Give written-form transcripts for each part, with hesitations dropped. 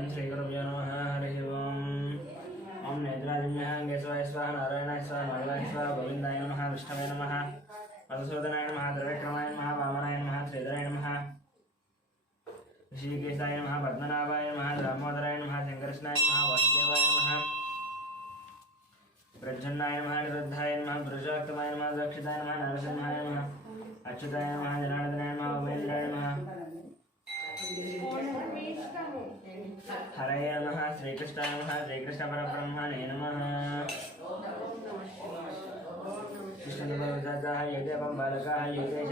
ओम श्री गुरुभ्यो नमः हरिः ओम ओम नेत्रादिन्यः केशवाय स्वाहा नारायणाय स्वाहा माधवाय स्वाहा गोविन्दाय नमः विष्णवे नमः मधुसूदनाय नमः द्रविक्रमाय नमः वामनाय नमः श्रीधराय नमः ऋषिकेशाय नमः पद्मनाभाय नमः दामोदराय नमः शङ्करकृष्णाय नमः वासुदेवाय नमः प्रज्जन्नाय नमः निरुद्धाय नमः पुरुषोत्तमाय नमः दक्षिताय नमः नरसिंहाय नमः अच्युताय नमः जनार्दनाय नमः उपेन्द्राय नमः हरये नमः श्रीकृष्णाय नमः श्रीकृष्णपरब्रह्मणे नमः कृष्णदेवदाः यज्ञपं बालकाः यज्ञ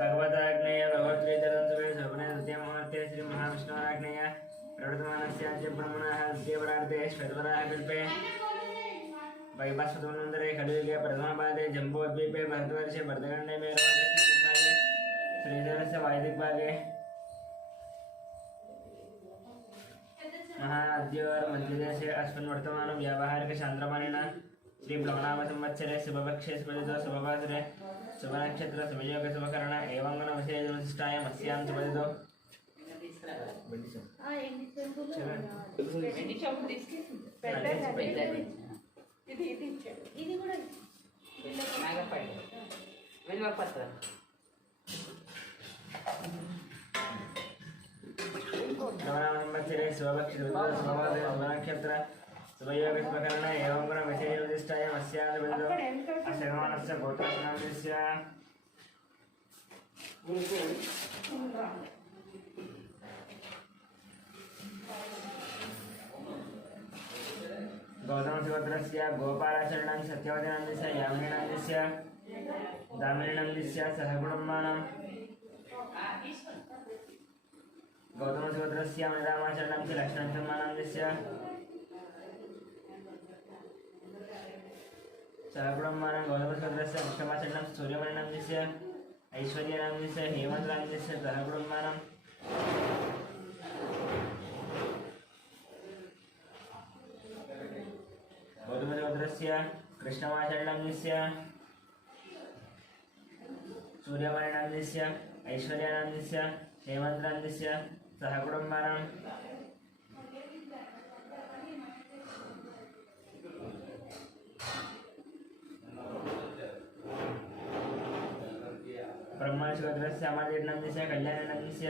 भगवदाग्नेय भगवद्गीतांतरे सगुणे द्वितीयमुहूर्ते श्री महाविष्णुराग्नेय प्रवर्तमानस्याद्य ब्रह्मणः द्वितीयपरार्धे श्वेतवराह कल्पे वैवस्वतमन्वन्तरे कलियुगे प्रथमपादे जम्बूद्वीपे भरतवर्षे भरतखण्डे मेरुदक्षिणदिग्भागे श्रीधरस्य वायदिग्भागे महाद्योर्मध्यदेशे अस्मिन् वर्तमान व्यावहारिकचान्द्रमानेन श्री प्लवनाम संवत्सरे शुभपक्षे शुभदितो शुभवासरे शुभनक्षत्र शुभयोग शुभकरण एवं विशेषविशिष्टाय मत्स्यां शुभदितो संवत्सरे शुभपक्षे शुभवासरे शुभनक्षत्र शुभयोग शुभकरण एवं विशेषविशिष्टाय मत्स्यां शुभदितो अशगमानस्य गोत्रस्नामस्य गौतमसुभद्रस्य गोपालाचरणं सत्यवतीनन्दस्य यामिनीनन्दस्य दामिनीनन्दस्य सहकुटुम्बानां गौतमसुभद्रस्य मणिरामाचरणं च लक्ष्मणचर्मानन्दस्य सहकुटुम्बानां गौतमसुभद्रस्य अष्टमाचरणं सूर्यमणिनन्दस्य ऐश्वर्यनन्दस्य हेमन्तनन्दस्य सहकुटुम्बानां गौतमसुभद्रस्य कृष्णमाचरणस्य सूर्यमणिनन्दस्य ऐश्वर्यानन्दस्य हेमन्तनन्दस्य सहकुटुम्बानां ब्रह्मसुभद्रस्य अमरवीरनन्दस्य कल्याणनन्दस्य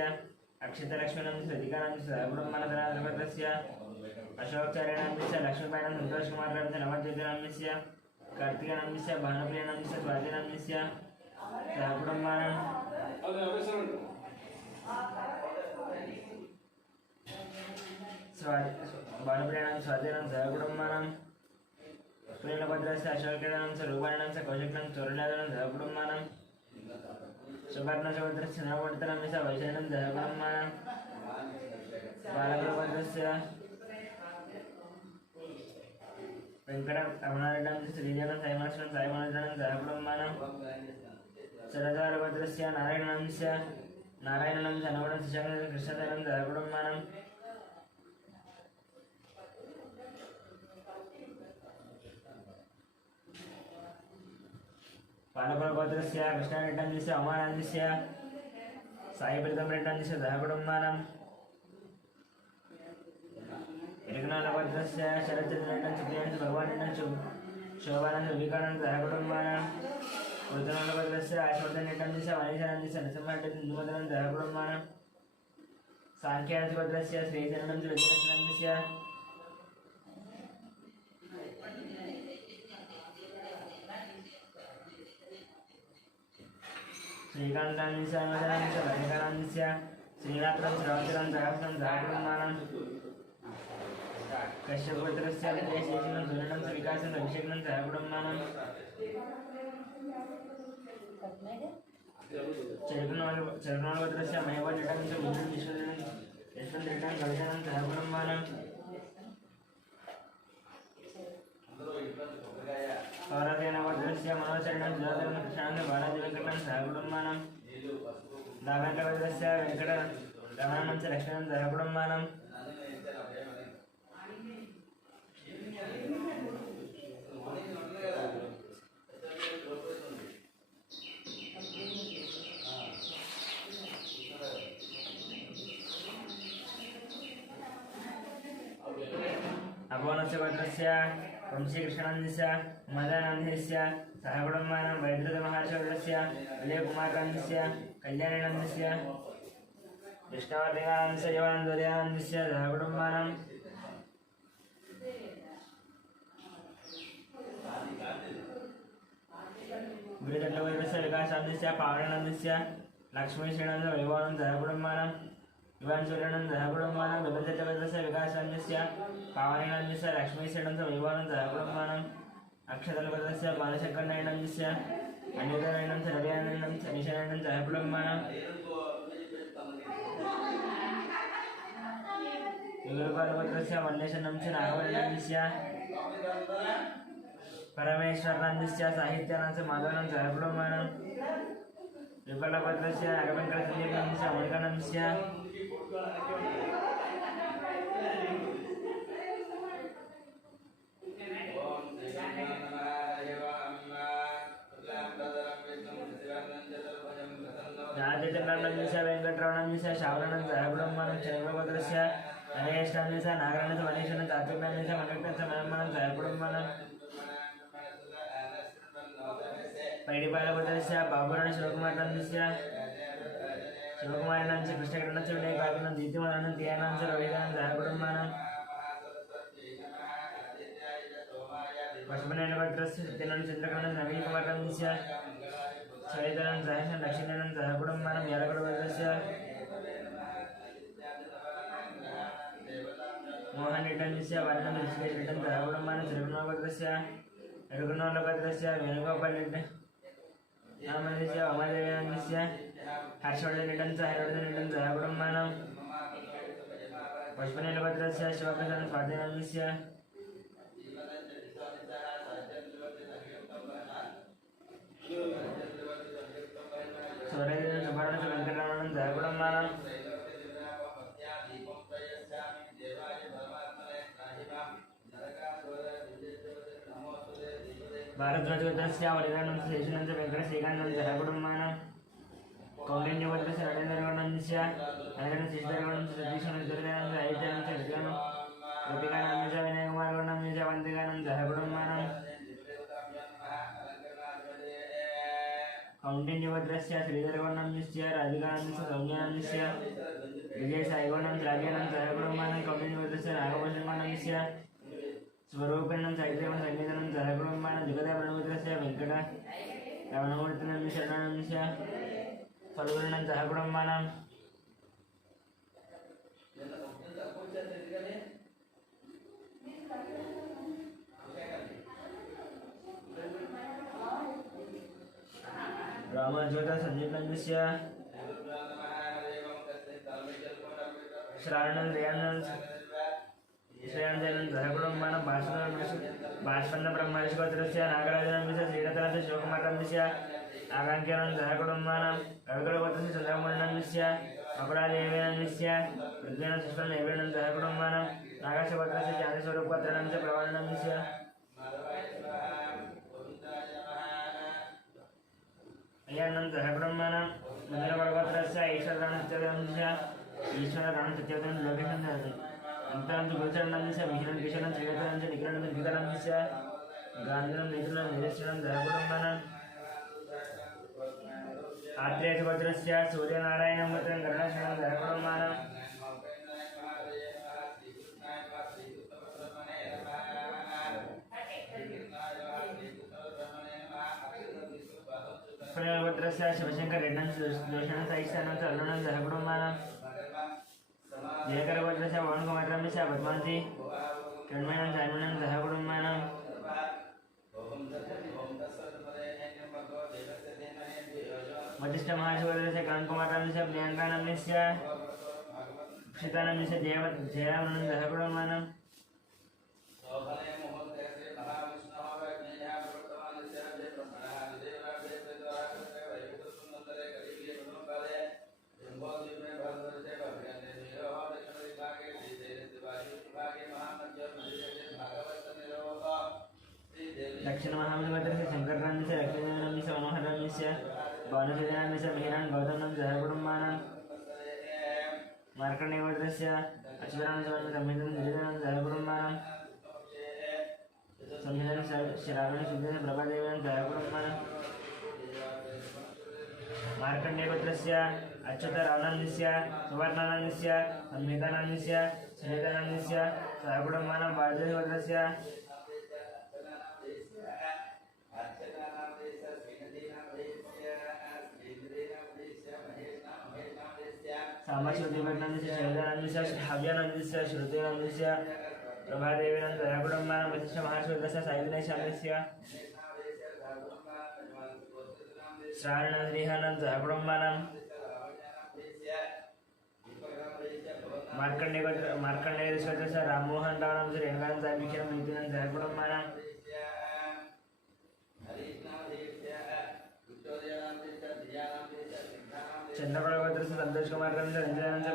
अक्षतलक्ष्मीनन्दस्य अधिकानन्दस्य सहकुटुम्बानां अशोकचार्यनन्दस्य लक्ष्मीबाईनं सन्तोषकुमारनन्दस्य नवज्योतिनन्दस्य कार्तिकनन्दस्य भानुप्रियनन्दस्य स्वातिनन्दस्य सहकुटुम्बानां भानुप्रियानन्दस्य स्वातिनन्दस्य सहकुटुम्बानां प्रियभद्रस्य अशोकनन्दस्य रूपानन्दस्य कौशिकनन्दस्य चोरनाथनन्दस्य सहकुटुम्बानां सुवर्णसुभद्रस्य नववर्धनन्दस्य वैशनन्दस्य सहकुटुम्बानां बालप्रभद्रस्य वेंकटरमणारेड्डि श्रीजनं साईमास्टरं साईमानन्दनं सहकुटुम्बानां सरदारभद्रस्य नारायणनन्दस्य नववरस्य कृष्णशरणं सहकुटुम्बानां पालभद्रस्य कृष्णरेड्डस्य अमानन्दस्य साईप्रीतमरेड्डस्य सहकुटुम्बानां एकनाथभद्रस्य शरच्चन्द्ररेड्डस्य प्रियस्य भगवानरेड्डस्य शोभानन्दस्य विवेकानन्दस्य सहकुटुम्बानां वृद्धनाथभद्रस्य आश्वर्धनरेड्डस्य वाणीशानन्दस्य नरसिंहरेड्डस्य हिन्दुमदनन्दस्य सहकुटुम्बानां साङ्ख्यानन्दभद्रस्य श्रीशरणस्य विजयनन्दस्य श्रीकान्तानन्दस्य अमरनाथस्य भजकानन्दस्य श्रीनाथं श्रवचरं सहस्रं सहकुटुम्बानां कश्यपपुत्रस्य विजयशेषनं सुननं विकासं अभिषेकनं सहकुटुम्बानां चरकनोलभद्रस्य मयवजटं च विष्णुं यशवन्तरेड्डं कविशनं सहकुटुम्बानां पौरसेनभद्रस्य मनोचरणस्य मनोचरणं जातं कृष्णानं बालाजी वेङ्कटं सहकुटुम्बानां नागङ्कवदस्य वेङ्कटरमणं च लक्ष्मणं सहकुटुम्बानां अपोनस्य गोत्रस्य वंशीकृष्णानन्दस्य मदनानन्दस्य सहकुटुम्बानां वैद्युतमहाशौर्यस्य विजयकुमारकानन्दस्य कल्याणानन्दस्य कृष्णवर्धनानन्दस्य योगानन्दोदयानन्दस्य सहकुटुम्बानां गुरुचक्रवर्तस्य विकासानन्दस्य पावनानन्दस्य लक्ष्मीश्रीनन्दस्य वैभवानन्द सहकुटुम्बानां युवान सूर्यानंद सहकुटुम्बानां विभजचक्रवर्तस्य विकासानन्दस्य पावनानन्दस्य लक्ष्मीश्रीनन्दस्य वैभवानन्द सहकुटुम्बानां अक्षतलवर्तस्य बालशङ्करनारायणस्य अनिरुद्धनारायणस्य रविनारायणस्य निशानारायणस्य सहकुटुम्बानां युगलपालवर्तस्य वन्नेशनंस्य नागवरनारायणस्य परमेश्वरानन्दस्य साहित्यानन्दस्य माधवानन्दस्य सहकुटुम्बानां विपलवर्तस्य नागवेङ्कटसंजीवनन्दस्य मणिकानन्दस्य राजचन्द्रानन्दस्य वेङ्कटरमणस्य श्रावणानन्दस्य सहकुटुम्बानां चन्द्रभद्रस्य नरेशानन्दस्य नागरानन्दस्य मणीशानन्दस्य तात्विकानन्दस्य मणिकटस्य मनोन्मानन्दस्य सहकुटुम्बानां पैडिपालवर्तस्य बाबुराणी शिवकुमारानन्दस्य शिवकुमारानन्दस्य कृष्णकर्णस्य विनयकाकिनं दीप्तिमानन्दस्य दियानन्दस्य रविकानन्दस्य सहकुटुम्बानां पशुपतिवर्तस्य सत्यनारायण चन्द्रकर्णस्य नवीनकुमारानन्दस्य सवितानन्दस्य लक्ष्मीनारायणस्य सहकुटुम्बानां यालगडवर्तस्य मोहनरेड्डस्य वारणं ऋषिकेशरेड्डस्य सहकुटुम्बानां श्रीकुमारवर्तस्य रघुनाथवर्तस्य वेणुगोपालरेड्डी रामनन्दस्य वामदेवानन्दस्य हर्षवर्धनरेड्डस्य हरिवर्धनरेड्डस्य सहकुटुम्बानां पशुपतिवर्तस्य शिवप्रसन्न स्वातिनन्दस्य सौरदेव सुब्रह्मण्य वेङ्कटरमणं सहकुटुम्बानां भारद्वाजवर्तस्य वलिदानन्दस्य शेषानन्दस्य वेङ्कटश्रीकान्तस्य सहकुटुम्बानां कौण्डिन्यवर्तस्य नरेन्द्रवर्णस्य नरेन्द्रशेषधरवर्णस्य सतीशानन्दस्य अहित्यानन्दस्य गोपिकानन्दस्य विनयकुमारवर्णस्य वन्दिकानन्दस्य सहकुटुम्बानां कौण्डिन्यवर्तस्य श्रीधरवर्णस्य राधिकानन्दस्य सौम्यानन्दस्य विजयसाईवर्णस्य राजानन्दस्य सहकुटुम्बानां कौण्डिन्यवर्तस्य नागभूषणवर्णस्य स्वरूपेण चैत्रवण संगीतनं सहकुटुम्बानां जगदेवनवर्तस्य वेङ्कट रमणमूर्तिनन्दस्य शरणानन्दस्य फल्गुणं सहकुटुम्बानां रामज्योत संजीवनन्दस्य श्रावणं दयानन्द श्रेयांजनं सहकुटुम्बानां भास्वन्न ब्रह्मर्षिगोत्रस्य नागराजनन्दस्य श्रीरथनस्य शिवकुमारनन्दस्य आकाङ्क्षानं सहकुटुम्बानां रविकुलगोत्रस्य चन्द्रमौळिनन्दस्य मकुलादेवीनन्दस्य रुद्रेणशिष्टनैवेणं सहकुटुम्बानां नागाशगोत्रस्य चान्दिस्वरूपगोत्रनन्दस्य प्रवाणनन्दस्य अय्यानं सहकुटुम्बानां मधुरगोत्रस्य ईश्वरराणसत्यदेवनन्दस्य ईश्वरराणसत्यदेवनं लोकेशन्दस्य अंतरांत गुलचरणनन्दस्य विहिरं किशनं श्रीरथनन्दस्य निखिलनन्दस्य निखितानन्दस्य गान्धनं निखिलं निरीक्षणं सहकुटुम्बानां आत्रेयगोत्रस्य सूर्यनारायणं गोत्रं गरुडशरणं सहकुटुम्बानां गोत्रस्य शिवशङ्कररेड्डं जोषणं सहिष्ठानं अरुणं सहकुटुम्बानां जयकरगोत्रस्य पवनकुमारनन्दस्य पद्मावती किण्मयनं जान्मनं सहकुटुम्बानां वसिष्ठमहाशिवगोत्रस्य कान्तकुमारनन्दस्य प्रियङ्कानन्दस्य क्षितानन्दस्य जयरामनं सहकुटुम्बानां दक्षिणमहाबलिपुत्रस्य शङ्कररामस्य लक्ष्मीनारायणस्य मनोहररामस्य भानुसुजनामस्य मिहिरान् गौतमं जयकुटुम्बानां मार्कण्डेयपुत्रस्य अच्युतानन्दस्य संहितं गिरिधरं जयकुटुम्बानां संहितं श्रावणशुद्धस्य प्रभादेवीं जयकुटुम्बानां मार्कण्डेयपुत्रस्य अच्युतरामानन्दस्य सुवर्णानन्दस्य संहितानन्दस्य सुनीतानन्दस्य जयकुटुम्बानां वासुदेवपुत्रस्य सामश्वदेवानन्दस्य शैलानन्दस्य हाव्यानन्दस्य श्रुतेनन्दस्य प्रभादेवीनन्द जयकुटुम्बानां वसिष्ठ महाश्वेतस्य साईदिनेशानन्दस्य श्रावणश्रीहानन्द जयकुटुम्बानां मार्कण्डेयस्य राममोहन रावणस्य रेणुकानन्द जयविख्यानं नीतिनन्द जयकुटुम्बानां चंद्रगौडस्य संतोष कुमार रंजनानंद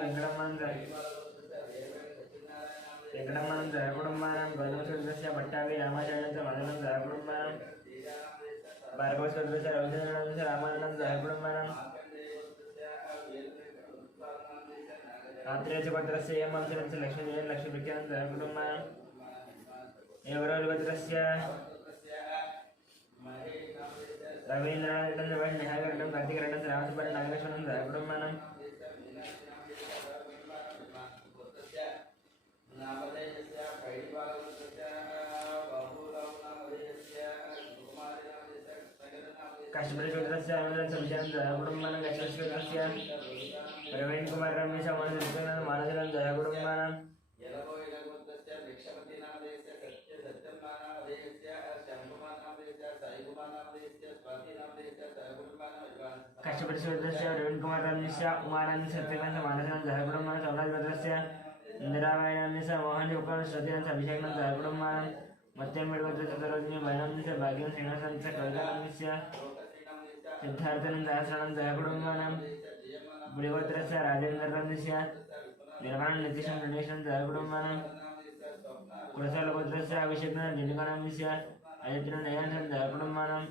वेंकटम्मानंद जयकुटुम्बानां गौतमसूत्रस्य पट्टाभि रामाचार्यस्य मदनं जयकुटुम्बानां भार्गवसूत्रस्य रविचन्द्रानन्दस्य रामानन्दं जयकुटुम्बानां आत्रेयपुत्रस्य हेमवंशस्य लक्ष्मीदेवी लक्ष्मीविख्यानं जयकुटुम्बानां एवरोलिपुत्रस्य रवीन्द्रनाथं नेहागरटं कार्तिकरटं रामसुब्बरं नागलक्ष्मणं जयकुटुम्बानां काश्मीरसूत्रस्य आनन्दस्य विषयं जयकुटुम्बानां काश्मीरसूत्रस्य प्रवीण कुमार रमेशः मानसनं जयकुटुम्बानां काश्मीरसूत्रस्य प्रवीण कुमार रमेशः उमानंद सत्यकांत मानसनं जयकुटुम्बानां सम्राजभद्रस्य इंदिराबाईनन्दस्य मोहन उपकरण श्रुतिनंद अभिषेकनं जयकुटुम्बानां मध्यमेडभद्रस्य सरोजिनी बैनंदस्य भाग्यं श्रीनिवासनस्य कवितानन्दस्य सिद्धार्थनं सहस्रानं जयकुटुम्बानां बुलिभद्रस्य राजेन्द्रनन्दस्य निर्वाण नितीशं गणेशं जयकुटुम्बानां कुलशलभद्रस्य अभिषेकनं रेणुकानन्दस्य अयत्नं नयनं जयकुटुम्बानां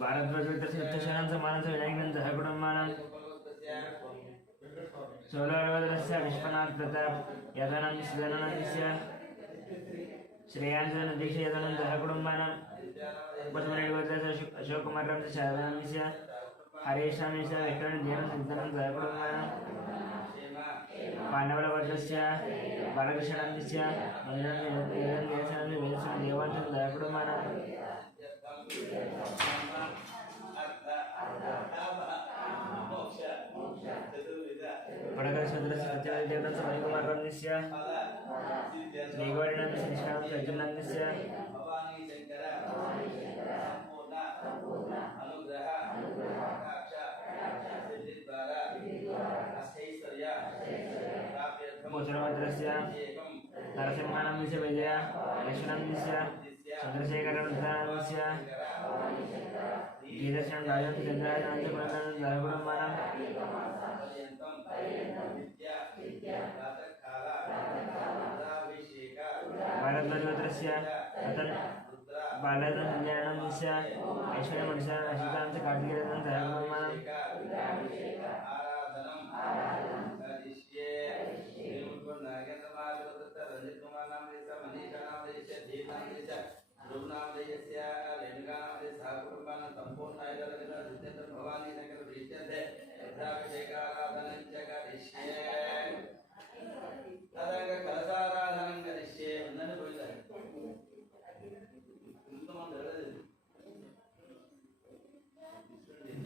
भारद्वाजस्य सत्यशरणं समानस्य विनायकनं जयकुटुम्बानां सोलवद्रस्य विश्वनाथ प्रताप यदनं सुदनन्दस्य श्रेयांसन दीक्षा यदनं जयकुटुम्बानां उपसमरेडभद्रस्य अशोक कुमार रामस्य शारदानन्दस्य हरेशानन्दस्य वेंकटन ध्यानं सिद्धनं जयकुटुम्बानां पांडवलभद्रस्य बालकृष्णानन्दस्य मंदिरं देवांशं जयकुटुम्बानां पडकरसूत्रस्य सत्यदेवनन्दस्य मणिकुमार रमणस्य श्रीगौरीनन्दस्य निष्कामस्य अर्जुननन्दस्य भूषणभद्रस्य नरसिंहानन्दस्य विजय लक्ष्मणस्य चन्द्रशेखरनन्दस्य गीतशरण राजन चन्द्रानन्द कुलकर्णन जयकुटुम्बानां भारद्वाजस्य रतन बालचन्द्रानन्दस्य ऐश्वर्यमणिस्य अश्वितानन्दस्य कार्तिकेयनन्दस्य जयकुटुम्बानां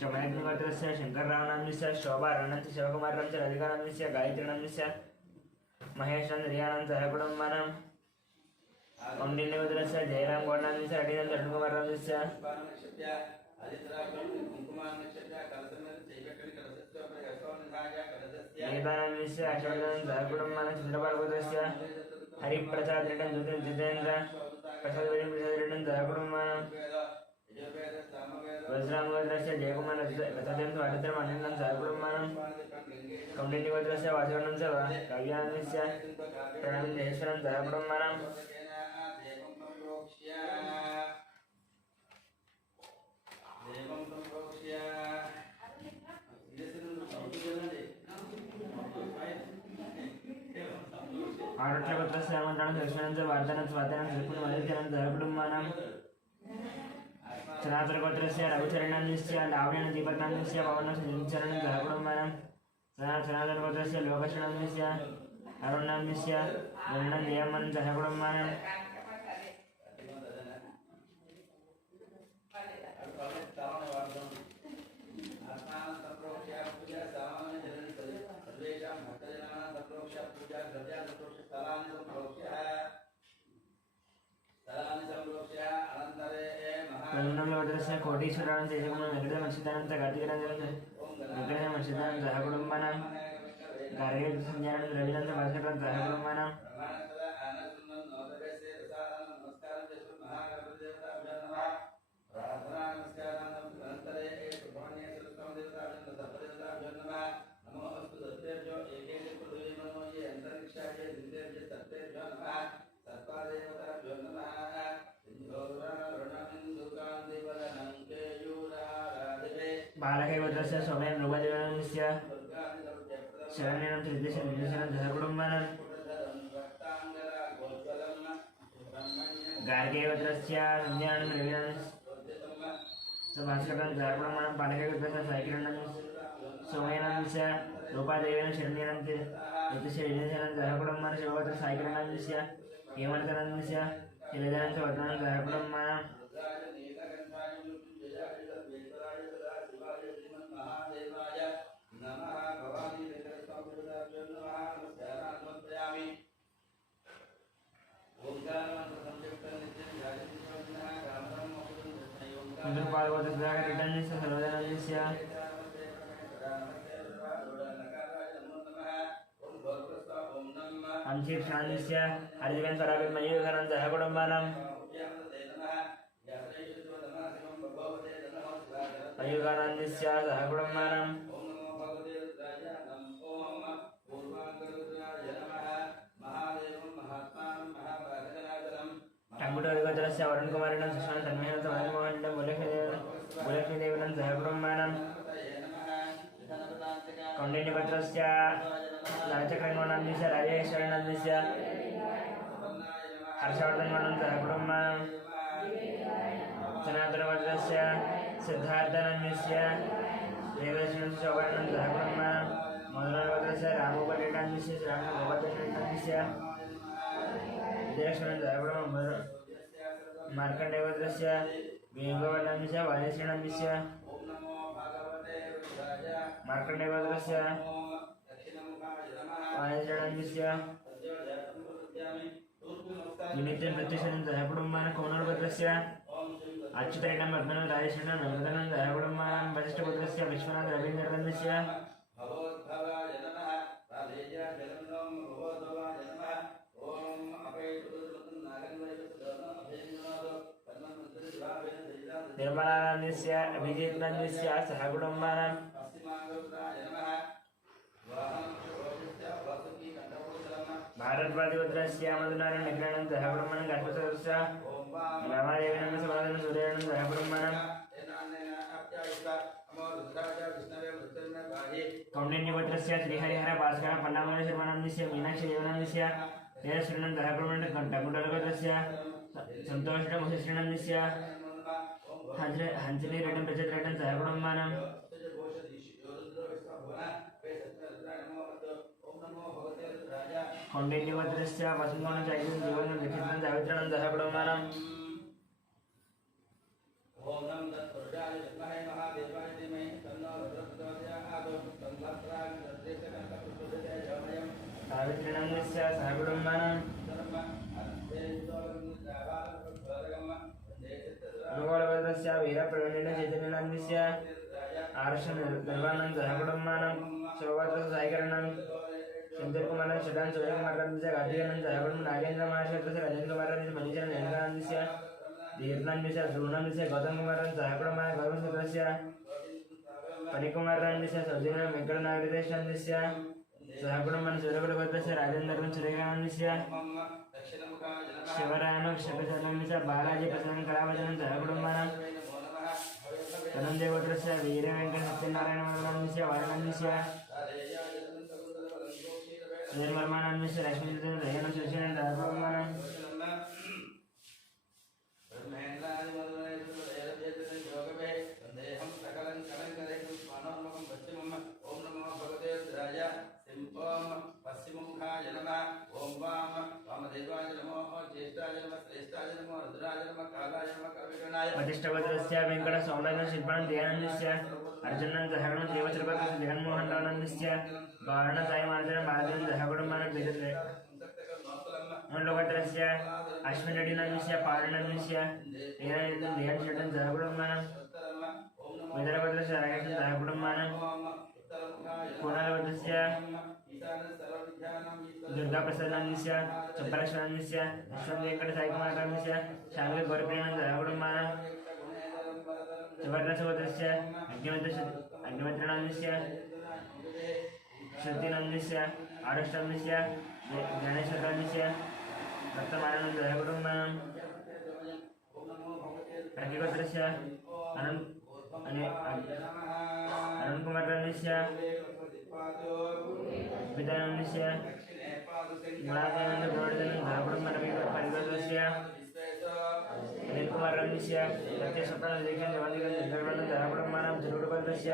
जमयज्ञभद्रस्य शङ्कररावनन्दस्य शोभारावणस्य शिवकुमारनन्दस्य राधिकानन्दस्य गायत्रीनन्दस्य महेशनन्दस्य जयकुटुम्बानां कौण्डिन्यभद्रस्य जयराम गौडनन्दस्य अडिनन्द अरुणकुमारनन्दस्य वेदानस्य अशोकं सहकुटुम्बानां चन्द्रपालगोत्रस्य हरिप्रसादरेड्डं जितेन्द्र प्रसादरेड्डं सहकुटुम्बानां वज्रामगोत्रस्य जयकुमार रथदेव स्वागतं अनिलं सहकुटुम्बानां कौण्डिन्यगोत्रस्य वासवर्णं च काव्यानस्य प्रणवमहेश्वरं सहकुटुम्बानां आरुट्यगोत्रस्य आमन्त्रणं दर्शनं च वार्तानं स्वादानं त्रिपुणमदित्यनं सहकुटुम्बानां सनातनगोत्रस्य रघुचरणस्य लावण्यदीपकान्यस्य पवनसञ्चरणं सहकुटुम्बानां सनातनगोत्रस्य लोकशरणस्य अरुणान्यस्य वर्णनियमनं सहकुटुम्बानां कन्नडगोत्रस्य कोटीश्वराणां तेजकुमारं वेङ्कटमर्षितानं च कार्तिकराजनं विग्रहमर्षितानं सहकुटुम्बानां कार्यसञ्जानं रविनं च भास्करं सहकुटुम्बानां बालकैवत्रस्य सोमेन मृगदेवनस्य शरणेन त्रिदेशनिर्देशनं सहकुटुम्बानां गार्गैवत्रस्य सञ्ज्ञानं रविनं च भास्करं सहकुटुम्बानां बालकैवत्रस्य सायकिरणं सोमेनस्य रूपादेवेन शरणेन त्रिदेशनिर्देशनं सहकुटुम्बानां शिवगोत्र सायकिरणस्य हेमन्तनस्य शैलजानं च वर्धनं सहकुटुम्बानां चन्द्रपालगोत्रस्य सर्वजनस्य अंशीक्षान्यस्य हरिजन सराभिमयूखनं सहकुटुम्बानां मयूखानन्दस्य सहकुटुम्बानां टंगुटोरिगोत्रस्य वरुणकुमारिणं सुष्मान् तन्मयनं मनमोहनं बुलक्ष्मीदेविनं सहकुटुम्बानां कौण्डिन्यगोत्रस्य लालचक्रवर्णस्य राजेश्वरनन्दस्य हर्षवर्धनवर्णं सहकुटुम्बानां सनातनगोत्रस्य सिद्धार्थनन्दस्य देवदर्शनं शोभनं सहकुटुम्बानां मधुरगोत्रस्य रामोपरेटान्यस्य श्रावणगोपालकृष्णस्य विजयलक्ष्मणं सहकुटुम्बानां मार्कण्डेयगोत्रस्य वेणुगोपालस्य वाणीश्रीनन्दस्य मार्कण्डेयगोत्रस्य वाणीश्रीनन्दस्य निमित्तं प्रत्युषनं सहकुटुम्बानां कोनलगोत्रस्य अच्युतरेड्डं वर्धनं राजेश्वरनं नम्रतनं सहकुटुम्बानां वसिष्ठगोत्रस्य विश्वनाथ रवीन्द्रनन्दस्य निर्मलानन्दस्य अभिजितनन्दस्य सहकुटुम्बानां भारद्वाजगोत्रस्य मधुनारायण निग्रहणं सहकुटुम्बानां गाष्पसदस्य रामादेवीनं समाधानं सूर्यानं सहकुटुम्बानां कौण्डिन्यगोत्रस्य श्रीहरिहर भास्कर पण्डामलेश्वरनन्दस्य मीनाक्षीदेवनन्दस्य तेजश्रीनं सहकुटुम्बानां टंगुटोरिगोत्रस्य सन्तोषनन्दस्य हंसनी रेड्डं प्रचेतरेड्डं सहकुटुम्बानां कौण्डिन्यगोत्रस्य वसुन्धनं चैतन्यं जीवनं लिखितं सावित्रणं सहकुटुम्बानां सावित्रीनन्दस्य सहकुटुम्बानां गोपालगोत्रस्य वीरप्रवीणेन चैतन्येन वेङ्कटनाथस्य आर्षण निर्वाणं सहकुटुम्बानां शिवपात्र साईकरणं चंद्रकुमार शतान सूर्यकुमारांच्या गादिगणं सहकुटुंब नागेंद्र महाराष्ट्राचे राजेंद्र कुमारांचे मनीषा वेङ्कटनाथस्य दीर्घनाथस्य ध्रुवनाथस्य गौतम कुमारांच्या सहकुटुंबाना गौरवसुत्रस्य परिकुमारांच्या सौजन्य वेङ्कटनागरेशस्य सहकुटुंबाना सूर्यकुलपत्रस्य राजेंद्र सूर्यकांतस्य शिवरायन शतशतस्य बालाजी प्रसन्न कलावचनं सहकुटुंबाना धनंदेवत्रस्य वीर वेंकट सत्यनारायण वर्मानस्य वारणस्य निर्मर्मानस्य लक्ष्मी दयानंद सुशीलन सहकुटुंबाना प्रतिष्ठपत्रस्य वेंकट सौंदर्य शिल्पान दयानंदस्य अर्जुनन सहगुण देवचरपत्र जगन्मोहन रावणस्य गौरण साई मार्जन मार्जन सहगुणमान बेदले लोकत्रस्य अश्विन रेड्डीनंदस्य पारणंदस्य एरयन देहन शटन सहगुणमान वेदरपत्रस्य रागेश सहगुणमान कोणालपत्रस्य दुर्गा प्रसादानस्य सुब्बलक्ष्मणस्य अश्वंत वेंकट साई कुमारस्य शांगल गौरप्रियानंद सहगुणमान सुवर्णसुभद्रस्य अग्निमित्रनाथस्य श्रुतिनंदस्य आरुष्टनंदस्य गणेशनाथस्य रक्तमानंद सहकुटुंबानां प्रकिगोत्रस्य अरुण कुमारस्य विद्यानंदस्य गुणात्मक प्रवर्धन सहकुटुंबाना परिगोत्रस्य अनिल कुमार रंगस्य सत्य स्वप्न लेखन जवादिगण निर्गमन सहकुटुंबानां जरूरपत्रस्य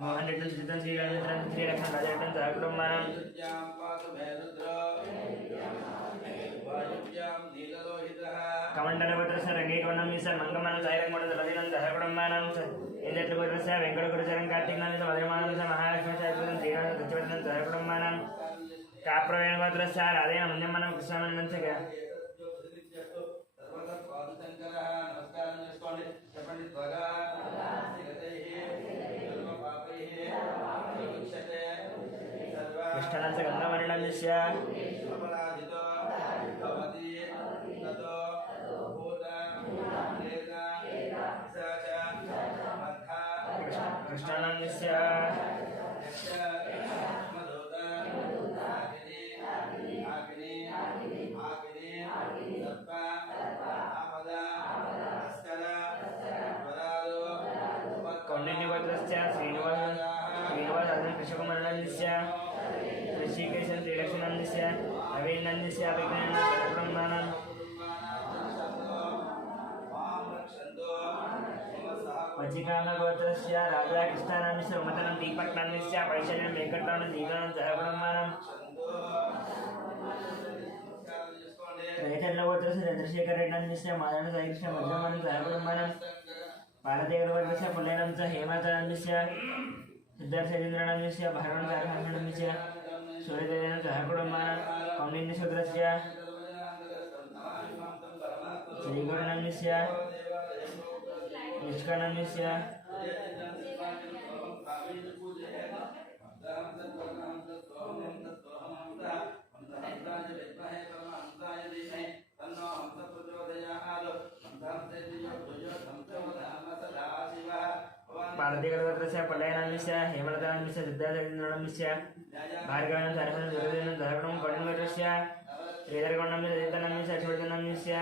मोहन रेड्डी सुचितन श्री रविन्द्रन श्री लक्ष्मण राजरेड्डी सहकुटुंबानां कमंडलपत्रस्य रंगेकवर्णस्य मंगमन साईरंगोण रविनंद सहकुटुंबानां इंद्रपत्रस्य वेंकटगुरुचरण कार्तिकनाथ मधुरमानस्य महालक्ष्मी साईपुरं श्रीनाथ सत्यवदन सहकुटुंबानां काप्रवेणपत्रस्य राधेन मन्यमनं कृष्णानंदस्य कृष्णानंदस्य गंगावर्णस्य कृष्णानंदस्य कौंडिन्यपत्रस्य श्रीनिवास कृष्णकुमारनंदस्य ऋषिकेशन श्रीलक्ष्मणनंदस्य अविनंदस्य अभिज्ञान सहकुटुंबानां वचिकामगोत्रस्य राजा कृष्णानंदस्य उमतनं दीपकनंदस्य वैशल्यं वेंकटनाथन दीपनं सहकुटुंबानां रैतल्लगोत्रस्य चंद्रशेखर रेड्डनंदस्य माधवन साईकृष्ण मध्यमानं सहकुटुंबानां भारतीयगोत्रस्य पुल्लेनंच हेमन्तनंदस्य सिद्धार्थेन्द्रनंदस्य भरवन कारखानंदस्य सूर्यदेवन सहकुटुंबानां कौंडिन्यशूद्रस्य श्रीगुरुनंदस्य निष्कानंदस्य भारतीयगोत्रस्य पल्लयनंदस्य हेमलतानंदस्य सिद्धार्थेन्द्रनंदस्य भार्गवनं सरस्वतं दुर्योधनं सहकुटुंबं कौंडिन्यगोत्रस्य श्रीधरगौंडनंदस्य चैतन्यनंदस्य अक्षवर्धनंदस्य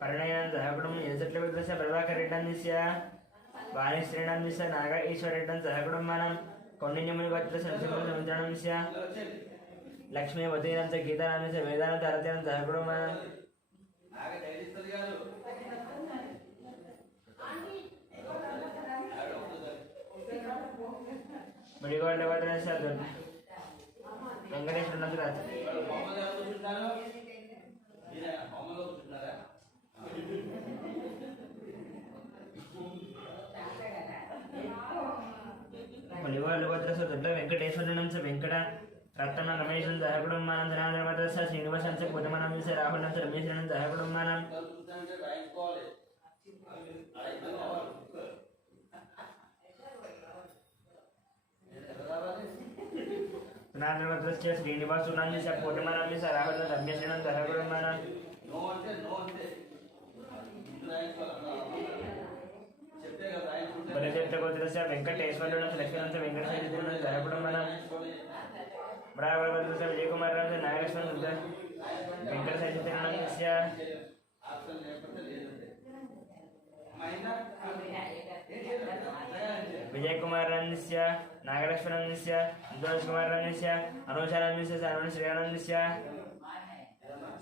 परिणयनं सहकुटुंबं यजट्लगोत्रस्य प्रभाकर रेड्डनंदस्य वाणी श्रीनंदस्य नाग ईश्वर रेड्डन सहकुटुंबानां कौंडिन्यमुनिगोत्रस्य नरसिंहसमुद्रणंदस्य लक्ष्मी वधीनंच गीतानंदस्य वेदांत आरत्यनं सहकुटुंबानां बड़ीगोड्लगोत्रस्य वेंकटेश्वरनंच దొడ్డ వెంకటేశ్వరునం చ వెంకట రత్న రమేశం సహకుటుంబానం ధనాధనవతస్య శ్రీనివాసం చ కుటుంబనం చ రాహులం చ రమేశనం సహకుటుంబానం ధనాధనవతస్య శ్రీనివాసునం చ కుటుంబనం చ రాహులం రమేశనం సహకుటుంబానం బలచరిత్రగోత్రస్య వెంకటేశ్వరునం లక్ష్మణం చ వెంకటేశ్వరునం సహకుటుంబానం ब्राह्मणवंशस्य विजयकुमारस्य नागलक्ष्मण वेंकटसाहित्यस्य विजयकुमारस्य नागलक्ष्मणस्य विद्वांसकुमारस्य अनुषानस्य सानवस्य श्रीयानन्दस्य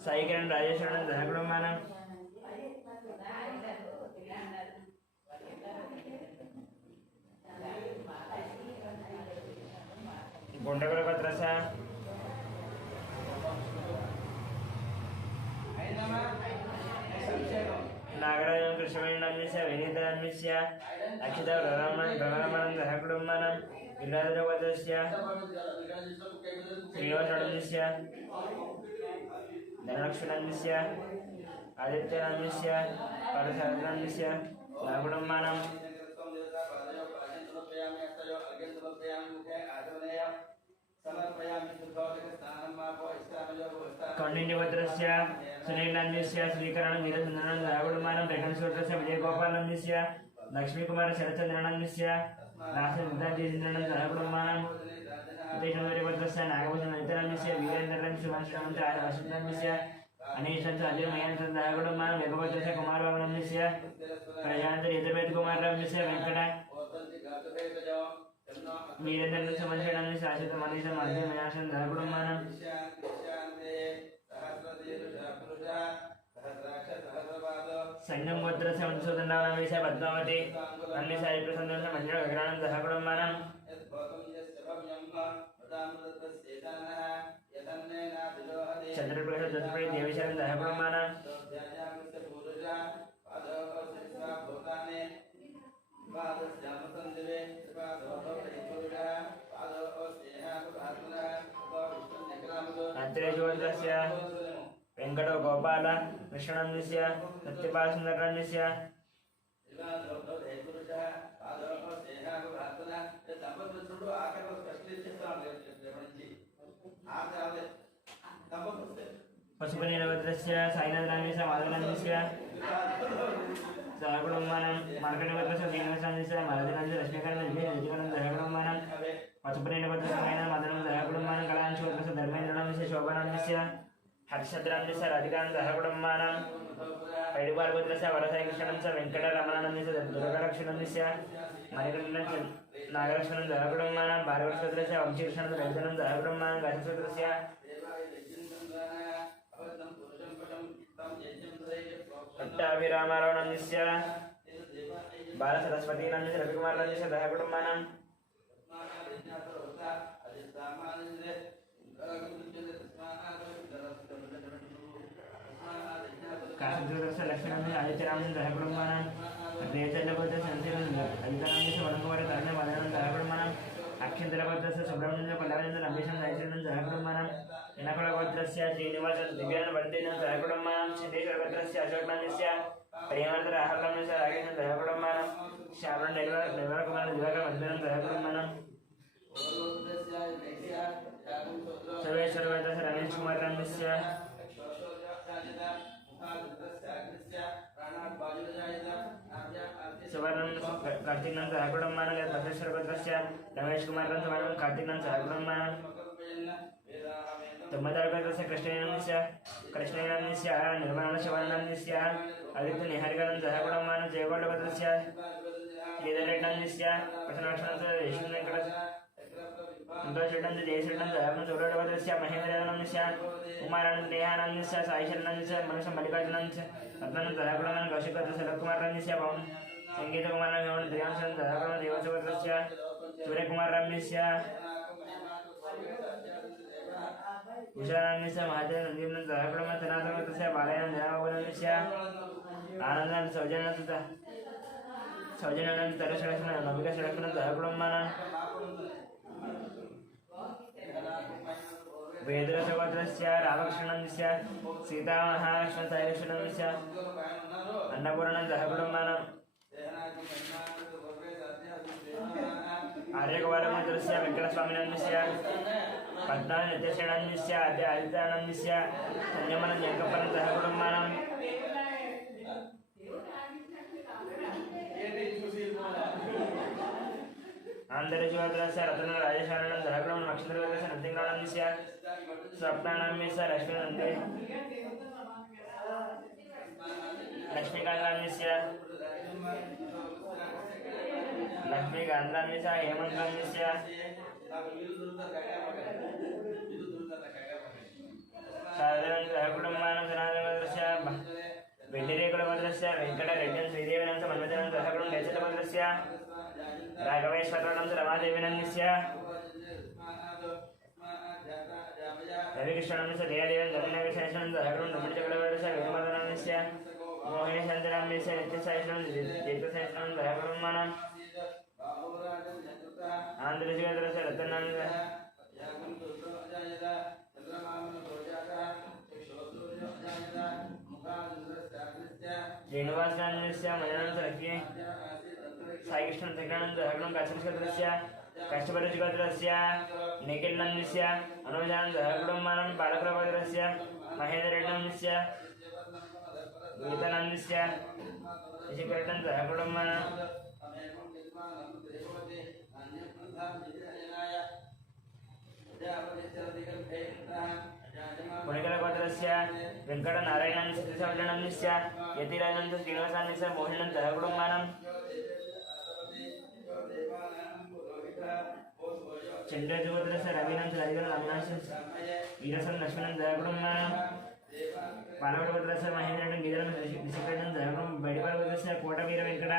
साईकिरण राजेश्वरन धनकुटुंबानां गुंडकुलपत्रस्य नागराजन कृष्णवेणस्य विनीतनाम्यस्य अक्षिता रमणं धनकुटुंबानां गिरिराजपत्रस्य श्रीनिवासनाम्यस्य धनलक्ष्मणाम्यस्य आदित्यनाम्यस्य पार्थसारथनाम्यस्य धनकुटुंबानां कौंडिन्यपत्रस्य सुनीलनाम्यस्य श्रीकरणं नीलचन्द्रनं राघुडमानं रेखनसूत्रस्य विजयगोपालनाम्यस्य लक्ष्मीकुमार शरचन्द्रनाम्यस्य नासनिर्धाजीन्द्रनं राघुडमानं उदयचन्द्रपत्रस्य नागभूषण नैतनाम्यस्य वीरेन्द्रनं सुभाषरामं च अश्वनाम्यस्य अनीशं च अजयमयं राघुडमानं वेगपत्रस्य कुमारबाबुनाम्यस्य प्रजान्तरेतवेदकुमारनाम्यस्य वेङ्कट वीरेन्द्रन समंशणानि शाश्वत मनीष मध्यमयाशन धनकुटुंबानां संगम गोत्रस्य वंशोदण्डानामेषः पद्मावती अन्य साहित्यसन्दर्भस्य मञ्जुळगराणं धनकुटुंबानां चन्द्रप्रकाश ज्योतिप्रिय देवीशरण धनकुटुंबानां अंतरेशोत्रस्य वेंकटो गोपाल कृष्णनाम्यस्य सत्यपालसुन्दरनाम्यस्य पशुपतिनवत्रस्य साईनाथनाम्यस्य माधवनाम्यस्य सहकुटुंबानां मार्कण्डेयपत्रस्य श्रीनिवासनाम्यस्य मालतीनाम्यस्य लक्ष्मीकान्तनाम्यस्य सहकुटुंबानां पशुपतिनवत्रस्य साईनाथमाधवनां सहकुटुंबानां कलांशोत्रस्य धर्मेन्द्रनाम्यस्य शोभनाम्यस्य हर्षद्राम्यस्य राधिकानां सहकुटुंबानां पैडुपालपुत्रस्य वरसाईकृष्णं च वेङ्कटरमणानाम्यस्य दुर्गालक्ष्मणाम्यस्य मणिकण्ठस्य नागलक्ष्मणं सहकुटुंबानां भार्गवसूत्रस्य वंशीकृष्णं ललितनं सहकुटुंबानां गाशसूत्रस्य अट्टाभिरामारावणाम्यस्य बालसरस्वतीनाम्यस्य रविकुमारनाम्यस्य सहकुटुंबानां काशीसूत्रस्य लक्ष्मणाम्यस्य आदित्यरामं सहकुटुंबानां रेचण्डपत्रस्य संशीलनं ललितानाम्यस्य वरकुमार धर्मवादनं सहकुटुंबानां अक्षिन्तरपत्रस्य सुब्रह्मण्यस्य पल्लवनन्दन अम्बेशं साईशरणं सहकुटुंबानां इनकुलगोत्रस्य श्रीनिवासं दिव्यानवर्तिनं सहकुटुंबानां सिद्धेश्वरपत्रस्य अशोकनाम्यस्य प्रेमार्द्रराहुलनाम्यस्य रागेशं सहकुटुंबानां श्यामलं नैवरकुमारं दिवाकरमर्दनं सहकुटुंबानां सर्वेश्वरपत्रस्य रमेशकुमारनाम्यस्य सुवर्णं कार्तिकनं सहकुटुंबानां बसवेश्वरपत्रस्य रमेशकुमारं सुवर्णं कार्तिकनं सहकुटुंबानां तुम्मदारपत्रस्य कृष्णेनाम्यस्य निर्मलानशवर्णाम्यस्य आदित्यनिहारिकानं सहकुटुंबानां जयगौडपत्रस्य श्रीधररेड्डाम्यस्य प्रसन्नलक्ष्मणस्य यशवन्तवेङ्कटस्य जयशरणं सहकुटुंबानां महेन्द्रनाम्यस्य कुमारानन्देहानाम्यस्य साईशरणाम्यस्य मनुष्य मल्लिकार्जुनाम्यस्य रत्नानं सहकुटुंबानां कौशिकपत्रस्य लक्ष्मणाम्यस्य पवन संगीतकुमारं दिव्यांशं सहकुटुंबानां देवसपत्रस्य सूर्यकुमारनाम्यस्य उषानाम्यस्य महादेव संदीपनं सहकुटुंबानां धनाधनपत्रस्य बालयानं धनाबाबुनाम्यस्य आनन्दानं सौजन्यानं तरसलक्ष्मणं नमिकाशलक्ष्मणं सहकुटुंबानां वेदरसगोत्रस्य रामकृष्णस्य सीतामहालक्ष्मणसायलक्ष्मणस्य अन्नपूर्णं सहकुटुम्बानां आर्यकुमारगोत्रस्य वेङ्कटस्वामिनन्दस्य पद्मनित्यश्रेणन्दस्य आदित्यानन्दस्य संयमनं जङ्कपनं सहकुटुम्बानां आन्ध्रज्योतिरस्य रत्न राजेशानन्दं सहकुटुम्बं नक्षत्रस्य नृत्यङ्गानन्दस्य स्वप्नानन्दस्य लक्ष्मीनन्दे लक्ष्मीकान्तान्यस्य लक्ष्मीकान्तान्यस्य हेमन्तान्यस्य साधनं सहकुटुम्बानां सनातनगोत्रस्य वेल्लिरेकुलगोत्रस्य वेङ्कटरेड्डं श्रीदेवीनं मन्मथनं सहकुटुम्बं नेचलगोत्रस्य राघवेश्वरनं रमादेवीनन्दस्य रविकृष्णनन्दस्य जयदेवं जगन्नाथशेषनं सहकुटुम्बं रमणचक्रवर्तस्य वेदमातनन्दस्य मोहिनीशन्तराम्यस्य नित्यशेषनं दीर्घशेषनं सहकुटुम्बानां आन्ध्रज्योतिरस्य रत्नानन्द श्रीनिवासनन्दस्य मजनन्दस्य लक्ष्मी साईकृष्णं त्रिकणानन्द सहकुटुम्बं काश्मीरस्य कष्टपरिचिगोत्रस्य निखिलनन्दस्य अनुजानन्द सहकुटुम्बानां बालकुलगोत्रस्य महेन्द्ररेड्डस्य गीतानन्दस्य ऋषिकरेड्डं सहकुटुम्बानां पुणिकलगोत्रस्य वेङ्कटनारायणस्य सतीशवल्लभस्य यतिराजनन्दस्य श्रीनिवासानन्दस्य मोहिनं सहकुटुम्बानां चन्द्रज्योतिरस्य रवीनन्दस्य ललितं रमणस्य वीरसं लक्ष्मणं सहकुटुम्बानां पालवडगोत्रस्य महेन्द्ररेड्डं गीतानं ऋषिकरेड्डं सहकुटुम्बं बैडिपालगोत्रस्य कोटवीरवेङ्कट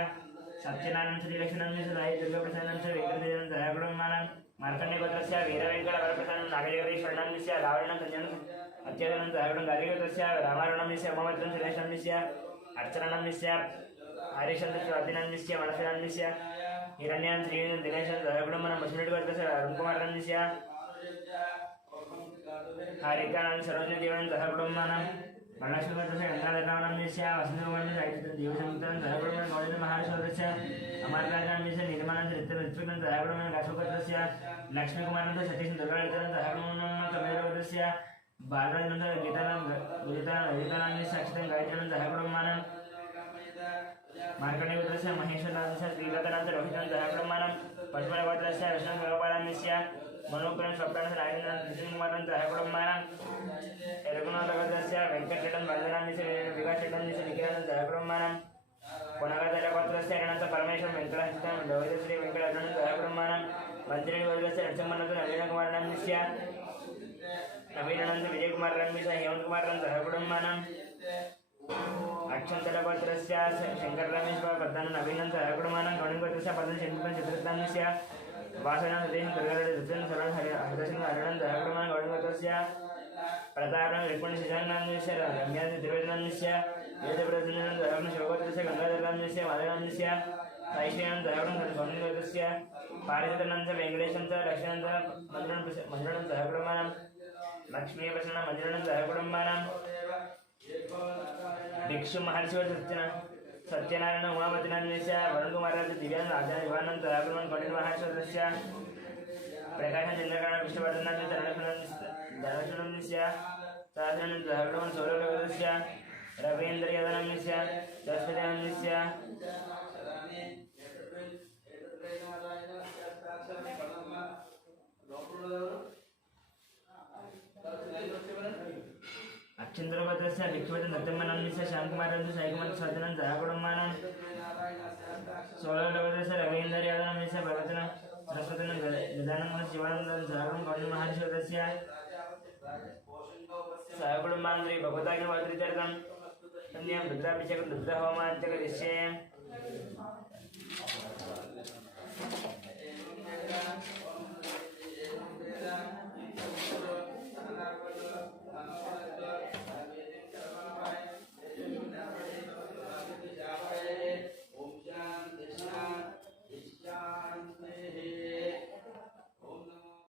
सत्यनारायणं श्रीलक्ष्मणस्य साई दुर्गाप्रसादस्य वेङ्कटदेवनं सहकुटुम्बानां मार्कण्डेयगोत्रस्य वीरवेङ्कटवरप्रसादं नागजगदीश्वरनन्दस्य लावण्यं सञ्जनं अत्यदनं सहकुटुम्बं गादिगोत्रस्य रामारणस्य उमावत्रं सुरेशनन्दस्य अर्चननन्दस्य हरिशन्दस्य अतिनन्दस्य मनसनन्दस्य हिरण्यं श्रीनं दिनेशं सहकुटुम्बानां बसवनगोत्रस्य अरुणकुमारनन्दस्य हारिकानन्द सरोजदेवनं सहकुटुम्बानां वरलक्ष्मीगोत्रस्य गङ्गाधररामनन्दस्य वसन्तकुमारस्य देवसंयुक्तं सहकुटुम्बानां गौरीन्द्र महाराजगोत्रस्य अमरराजानन्दस्य निर्मलानन्दस्य ऋत्विकं सहकुटुम्बानां काशगोत्रस्य लक्ष्मीकुमारनन्दस्य सतीशं दुर्गाललितं सहकुटुम्बानां कपिलगोत्रस्य बालराजनन्दस्य गीतानन्दस्य अक्षतं गायत्रीनं सहकुटुम्बानां मार्कण्डेयगोत्रस्य महेश्वरनन्दस्य श्रीलतानन्दस्य रोहितं सहकुटुम्बानां पशुपतिगोत्रस्य विष्णुगोपालनन्दस्य मनोकरं स्वप्नानन्दस्य नागेन्द्रं कृष्णकुमारं सहकुटुम्बानां रघुनाथगोत्रस्य वेङ्कटरेड्डं वरदरामस्य विकासरेड्डं निखिलानन्दं सहकुटुम्बानां कोनगदलगोत्रस्य अनन्तपरमेश्वरं वेङ्कटहस्तं लोहितश्री वेङ्कटरत्नं सहकुटुम्बानां मन्त्रिगोत्रस्य नरसिंहनन्दस्य नवीनकुमारनन्दस्य नवीनानन्द विजयकुमारनन्दस्य हेमन्तकुमारं सहकुटुम्बानां अक्षन्तलगोत्रस्य शङ्कररमेश्वर वर्धनं नवीनं सहकुटुम्बानां गौणगोत्रस्य पदं शङ्करं चित्ररत्नस्य वासनं सतीशं दुर्गारेड्डं सरलं हरिदर्शनं हरिणं सहकुटुम्बानां गौणगोत्रस्य प्रतापं रिपुणशिशानन्दस्य रम्यानन्दस्य त्रिवेदनन्दस्य वेदप्रतिनिधिनं सहकुटुम्बं शिवगोत्रस्य गङ्गाधररामस्य माधवानन्दस्य साईश्रीनं सहकुटुम्बं गौणगोत्रस्य पारिजातनन्दस्य वेङ्कटेशं लक्ष्मणं मञ्जुळं सहकुटुम्बानां लक्ष्मीप्रसन्नं मञ्जुळं सहकुटुम्बानां भिक्षु महर्षिवर सत्यनारायण उमापतिनन्दस्य वरुणकुमारस्य दिव्यानन्द आचार्यवानन्द सहकुटुम्बं कौटिल्य महर्षिवर्यस्य प्रकाशं चन्द्रकान्त विष्णुवर्धनस्य धनलक्ष्मणस्य सहस्रानन्द सहकुटुम्बं सौरभगोत्रस्य रवीन्द्रयादनन्दस्य सरस्वत्यानन्दस्य अक्षन्द्रगोत्रस्य भिक्षुवतं दत्तम्मनन्दस्य श्यामकुमारस्य साईकुमारस्य साधनं सहकुटुम्बानां सौरभगोत्रस्य रवीन्द्रयादनन्दस्य भगवतं सरस्वतीनं गजानन्दस्य शिवानन्दं सहकुटुम्बं कौटिल्य महर्षिवर्यस्य सहकुटुम्बानां श्री भगवताग्निहोत्रीचरितं संध्यां रुद्राभिषेकं रुद्रहोमाञ्च करिष्ये